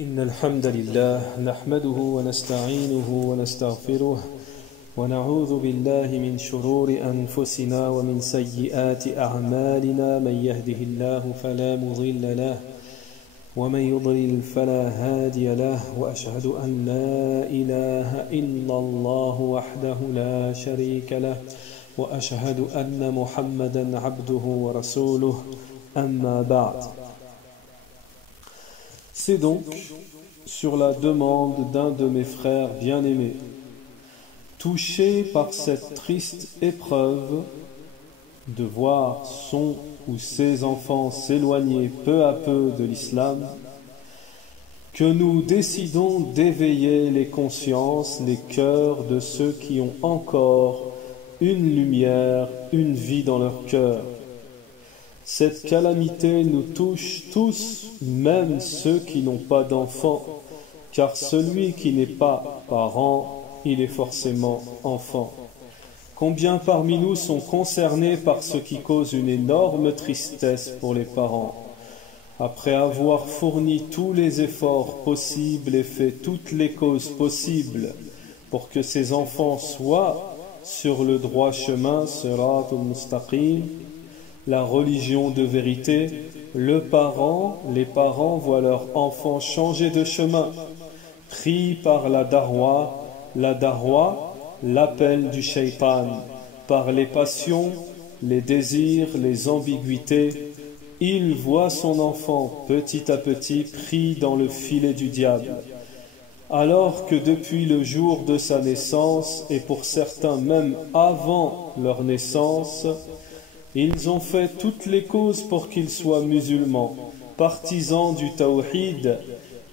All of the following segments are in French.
إن الحمد لله نحمده ونستعينه ونستغفره ونعوذ بالله من شرور أنفسنا ومن سيئات أعمالنا من يهده الله فلا مضل له ومن يضلل فلا هادي له وأشهد أن لا إله إلا الله وحده لا شريك له وأشهد أن محمدا عبده ورسوله أما بعد. C'est donc sur la demande d'un de mes frères bien-aimés, touché par cette triste épreuve de voir son ou ses enfants s'éloigner peu à peu de l'islam, que nous décidons d'éveiller les consciences, les cœurs de ceux qui ont encore une lumière, une vie dans leur cœur. Cette calamité nous touche tous, même ceux qui n'ont pas d'enfants, car celui qui n'est pas parent, il est forcément enfant. Combien parmi nous sont concernés par ce qui cause une énorme tristesse pour les parents? Après avoir fourni tous les efforts possibles et fait toutes les causes possibles pour que ces enfants soient sur le droit chemin, Siratul Mustaqim, la religion de vérité, les parents voient leurs enfants changer de chemin, pris par la darwa, l'appel du shaitan, par les passions, les désirs, les ambiguïtés. Il voit son enfant petit à petit pris dans le filet du diable, alors que depuis le jour de sa naissance, et pour certains même avant leur naissance, ils ont fait toutes les causes pour qu'ils soient musulmans, partisans du tawhid,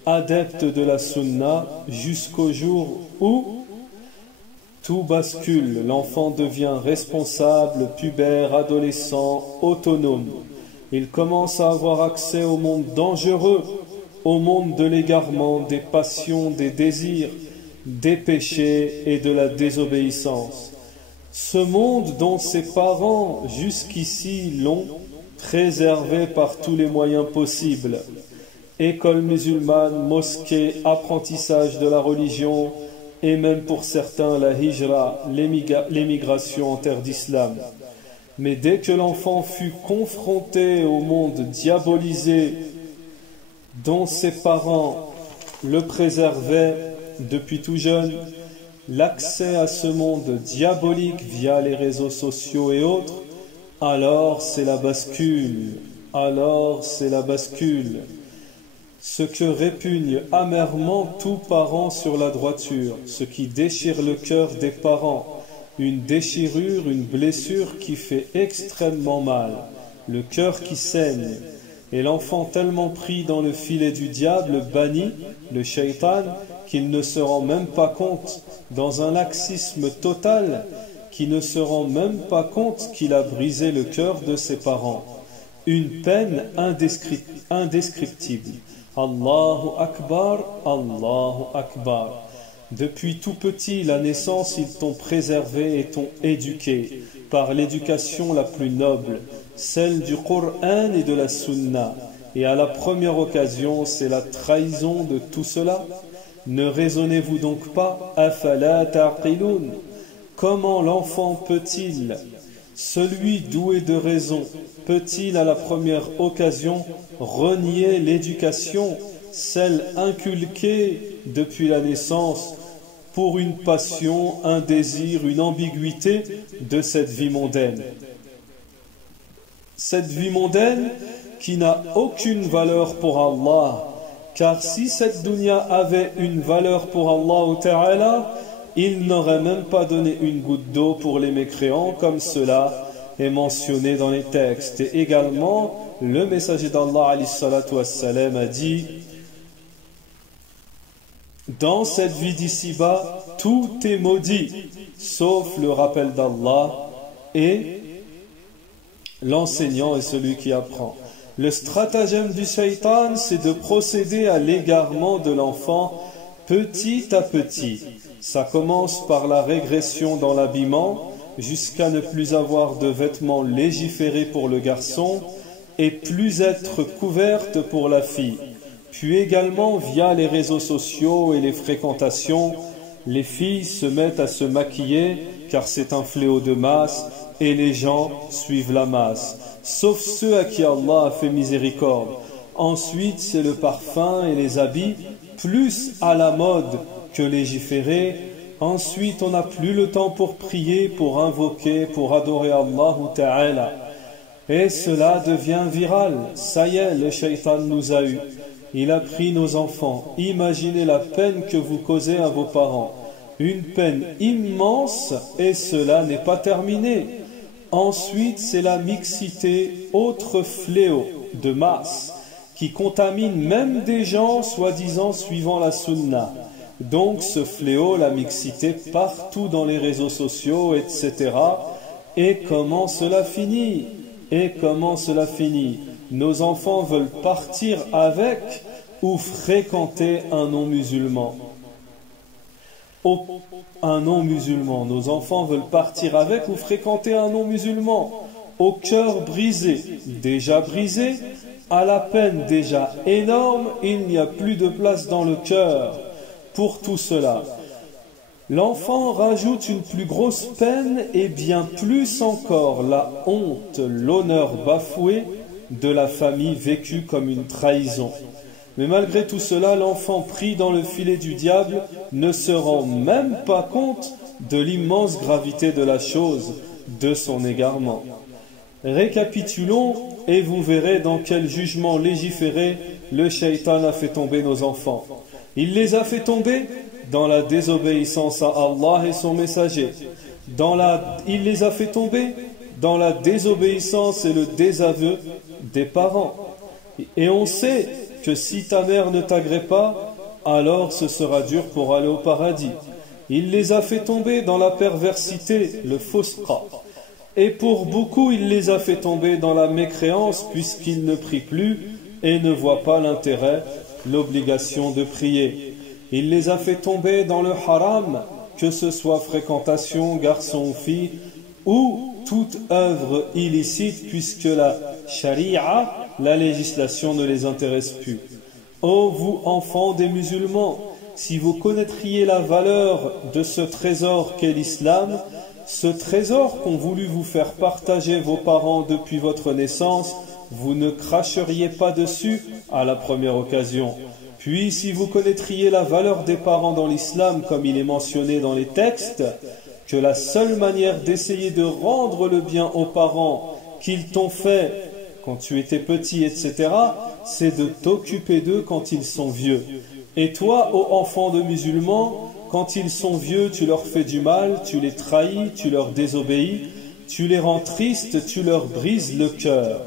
adeptes de la sunna, jusqu'au jour où tout bascule. L'enfant devient responsable, pubère, adolescent, autonome. Il commence à avoir accès au monde dangereux, au monde de l'égarement, des passions, des désirs, des péchés et de la désobéissance. Ce monde dont ses parents jusqu'ici l'ont préservé par tous les moyens possibles. École musulmane, mosquée, apprentissage de la religion et même pour certains la hijra, l'émigration en terre d'islam. Mais dès que l'enfant fut confronté au monde diabolisé dont ses parents le préservaient depuis tout jeune, l'accès à ce monde diabolique via les réseaux sociaux et autres, alors c'est la bascule. Ce que répugne amèrement tout parent sur la droiture, ce qui déchire le cœur des parents, une déchirure, une blessure qui fait extrêmement mal, le cœur qui saigne, et l'enfant tellement pris dans le filet du diable, banni, le shaitan, qu'il ne se rend même pas compte, dans un laxisme total, qui ne se rend même pas compte qu'il a brisé le cœur de ses parents. Une peine indescriptible. Allahu Akbar, Allahu Akbar. Depuis tout petit, la naissance, ils t'ont préservé et t'ont éduqué par l'éducation la plus noble, celle du Coran et de la Sunna. Et à la première occasion, c'est la trahison de tout cela. Ne raisonnez-vous donc pas? Afala ta'qilun. Comment l'enfant peut-il, celui doué de raison, peut-il à la première occasion renier l'éducation, celle inculquée depuis la naissance, pour une passion, un désir, une ambiguïté de cette vie mondaine? Cette vie mondaine qui n'a aucune valeur pour Allah, car si cette dunya avait une valeur pour Allah Ta'ala, il n'aurait même pas donné une goutte d'eau pour les mécréants, comme cela est mentionné dans les textes. Et également, le messager d'Allah alayhi salatu wassalam a dit: dans cette vie d'ici-bas, tout est maudit, sauf le rappel d'Allah et l'enseignant et celui qui apprend. Le stratagème du shaitan, c'est de procéder à l'égarement de l'enfant petit à petit. Ça commence par la régression dans l'habillement, jusqu'à ne plus avoir de vêtements légiférés pour le garçon et plus être couverte pour la fille. Puis également via les réseaux sociaux et les fréquentations, les filles se mettent à se maquiller car c'est un fléau de masse et les gens suivent la masse, sauf ceux à qui Allah a fait miséricorde. Ensuite, c'est le parfum et les habits, plus à la mode que légiférer. Ensuite, on n'a plus le temps pour prier, pour invoquer, pour adorer Allah Ta'ala. Et cela devient viral. Ça y est, le shaitan nous a eu. Il a pris nos enfants. Imaginez la peine que vous causez à vos parents. Une peine immense et cela n'est pas terminé. Ensuite, c'est la mixité, autre fléau de masse qui contamine même des gens soi-disant suivant la sunna. Donc ce fléau, la mixité partout dans les réseaux sociaux, etc. Et comment cela finit? Nos enfants veulent partir avec ou fréquenter un non-musulman. Un non-musulman. Nos enfants veulent partir avec ou fréquenter un non-musulman. Au cœur brisé, déjà brisé, à la peine déjà énorme, il n'y a plus de place dans le cœur pour tout cela. L'enfant rajoute une plus grosse peine et bien plus encore la honte, l'honneur bafoué de la famille vécue comme une trahison. Mais malgré tout cela, l'enfant pris dans le filet du diable ne se rend même pas compte de l'immense gravité de la chose, de son égarement. Récapitulons et vous verrez dans quel jugement légiféré le shaitan a fait tomber nos enfants. Il les a fait tomber dans la désobéissance à Allah et son messager. Il les a fait tomber dans la désobéissance et le désaveu des parents. Et on sait que si ta mère ne t'agrée pas, alors ce sera dur pour aller au paradis. Il les a fait tomber dans la perversité, le fusqa. Et pour beaucoup, il les a fait tomber dans la mécréance puisqu'ils ne prient plus et ne voient pas l'intérêt, l'obligation de prier. Il les a fait tomber dans le haram, que ce soit fréquentation, garçon ou fille, ou toute œuvre illicite puisque la charia, la législation ne les intéresse plus. Ô vous enfants des musulmans, si vous connaîtriez la valeur de ce trésor qu'est l'islam, ce trésor qu'ont voulu vous faire partager vos parents depuis votre naissance, vous ne cracheriez pas dessus à la première occasion. Puis si vous connaîtriez la valeur des parents dans l'islam comme il est mentionné dans les textes, que la seule manière d'essayer de rendre le bien aux parents qu'ils t'ont fait quand tu étais petit, etc., c'est de t'occuper d'eux quand ils sont vieux. Et toi, ô enfant de musulmans, quand ils sont vieux, tu leur fais du mal, tu les trahis, tu leur désobéis, tu les rends tristes, tu leur brises le cœur.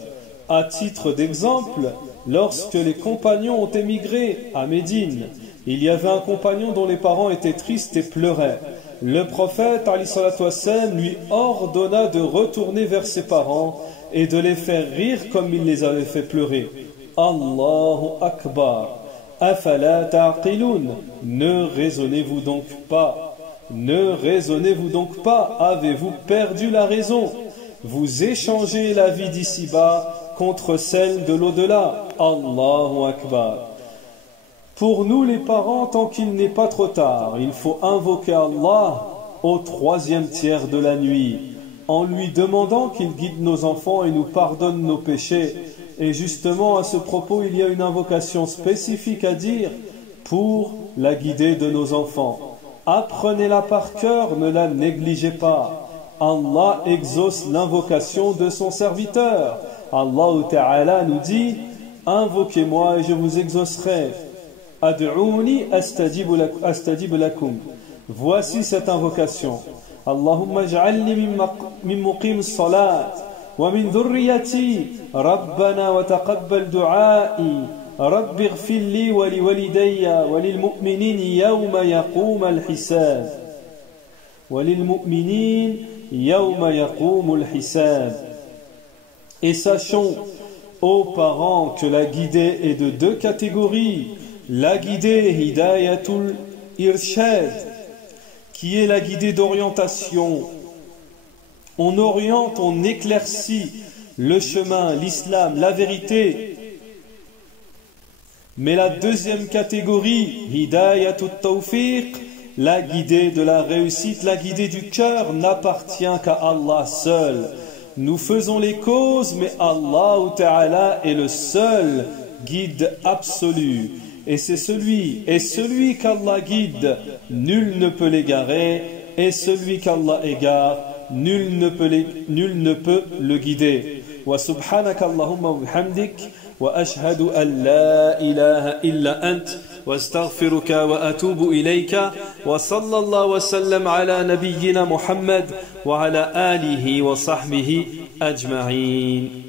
À titre d'exemple, lorsque les compagnons ont émigré à Médine, il y avait un compagnon dont les parents étaient tristes et pleuraient. Le prophète, alayhi salatu wassalam, lui ordonna de retourner vers ses parents et de les faire rire comme il les avait fait pleurer. Allahu Akbar. Afala ta'qiloun. Ne raisonnez-vous donc pas? Ne raisonnez-vous donc pas? Avez-vous perdu la raison? Vous échangez la vie d'ici-bas contre celle de l'au-delà. Allahu Akbar. Pour nous les parents, tant qu'il n'est pas trop tard, il faut invoquer Allah au 3e tiers de la nuit, en lui demandant qu'il guide nos enfants et nous pardonne nos péchés. Et justement, à ce propos, il y a une invocation spécifique à dire pour la guider de nos enfants. Apprenez-la par cœur, ne la négligez pas. Allah exauce l'invocation de son serviteur. Allah Ta'ala nous dit, invoquez-moi et je vous exaucerai. Ad'ouni astajib lakum. Voici cette invocation. Allahumma ij'alni min muqim as-salat wa min dhurriyyati rabbana wa taqabbal du'a'i rabbi ighfir li wa li walidayya wa lil mu'minin yawma yaqum al-hisab wa lil mu'minin yawma yaqum al-hisab. Et sachons, ô parents, que la guidée est de 2 catégories. La guidée Hidayatul Irshad, qui est la guidée d'orientation. On oriente, on éclaircit le chemin, l'islam, la vérité. Mais la deuxième catégorie, hidayatut tawfiq, la guidée de la réussite, la guidée du cœur n'appartient qu'à Allah seul. Nous faisons les causes, mais Allah Ta'ala est le seul guide absolu. Et c'est celui qu'Allah guide, nul ne peut l'égarer, et celui qu'Allah égare, nul ne peut le guider. Wa subhanaka Allahumma wa bihamdik, wa ashhadu an la ilaha illa ant, wa astaghfiruka wa atubu ilayka, wa sallallahu wa sallam ala nabiyyina Muhammad, wa ala alihi wa sahbihi ajma'in.